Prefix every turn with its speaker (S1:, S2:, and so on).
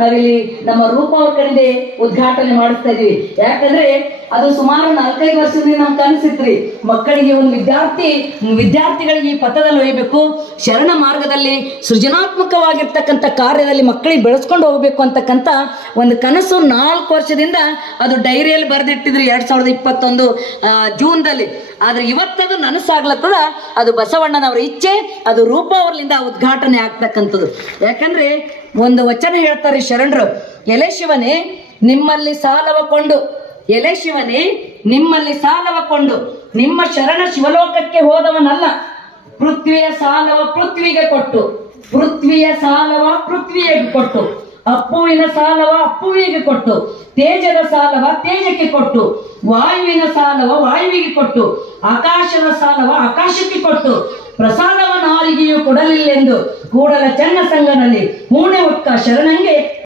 S1: ನಾವಿಲ್ಲಿ ನಮ್ಮ ರೂಪ ಅವ್ರ ಕಡೆಗೆ ಉದ್ಘಾಟನೆ ಮಾಡಿಸ್ತಾ ಇದೀವಿ. ಯಾಕಂದ್ರೆ ಅದು ಸುಮಾರು ನಾಲ್ಕೈದು ವರ್ಷದಿಂದ ನಮ್ ಕನಸಿತ್ರಿ ಮಕ್ಕಳಿಗೆ ಒಂದು ವಿದ್ಯಾರ್ಥಿ, ವಿದ್ಯಾರ್ಥಿಗಳಿಗೆ ಈ ಪಥದಲ್ಲಿ ಒಯ್ಯಬೇಕು. ಶರಣ ಮಾರ್ಗದಲ್ಲಿ ಸೃಜನಾತ್ಮಕವಾಗಿರ್ತಕ್ಕಂಥ ಕಾರ್ಯದಲ್ಲಿ ಮಕ್ಕಳಿಗೆ ಬೆಳೆಸ್ಕೊಂಡು ಹೋಗ್ಬೇಕು ಅಂತಕ್ಕಂಥ ಒಂದು ಕನಸು ನಾಲ್ಕು ವರ್ಷದಿಂದ ಅದು ಡೈರಿಯಲ್ಲಿ ಬರೆದಿಟ್ಟಿದ್ರು ಎರಡ್ ಸಾವಿರದ ಇಪ್ಪತ್ತೊಂದು ಜೂನ್ದಲ್ಲಿ. ಆದ್ರೆ ಇವತ್ತದು ನನಸಾಗ್ಲತ್ತದ, ಅದು ಬಸವಣ್ಣನವರ ಇಚ್ಛೆ, ಅದು ರೂಪ ಅವ್ರಲಿಂದ ಉದ್ಘಾಟನೆ ಆಗ್ತಕ್ಕಂಥದ್ದು. ಯಾಕಂದ್ರೆ ಒಂದು ವಚನ ಹೇಳ್ತಾರೆ ಶರಣರು, ಎಲೆ ಶಿವನೇ, ನಿಮ್ಮಲ್ಲಿ ಸಾಲವ ಕೊಂಡು, ಎಲೆ ಶಿವನೇ, ನಿಮ್ಮಲ್ಲಿ ಸಾಲವ ಕೊಂಡು, ನಿಮ್ಮ ಶರಣ ಶಿವಲೋಕಕ್ಕೆ ಹೋದವನಲ್ಲ, ಪೃಥ್ವಿಯ ಸಾಲವ ಪೃಥ್ವಿಗೆ ಕೊಟ್ಟು, ಪೃಥ್ವಿಯ ಸಾಲವ ಪೃಥ್ವಿಗೆ ಕೊಟ್ಟು, ಅಪ್ಪುವಿನ ಸಾಲವ ಅಪ್ಪುವಿಗೆ ಕೊಟ್ಟು, ತೇಜದ ಸಾಲವ ತೇಜಕ್ಕೆ ಕೊಟ್ಟು, ವಾಯುವಿನ ಸಾಲವ ವಾಯುವಿಗೆ ಕೊಟ್ಟು, ಆಕಾಶದ ಸಾಲವ ಆಕಾಶಕ್ಕೆ ಕೊಟ್ಟು ನಾರಿಗೆಯೂ ಕೊಡಲಿಲ್ಲೆಂದು ಕೂಡಲ ಚನ್ನ ಸಂಘನಲ್ಲಿ ಮೂಣೆ ಒಕ್ಕ ಶರಣಂಗೆ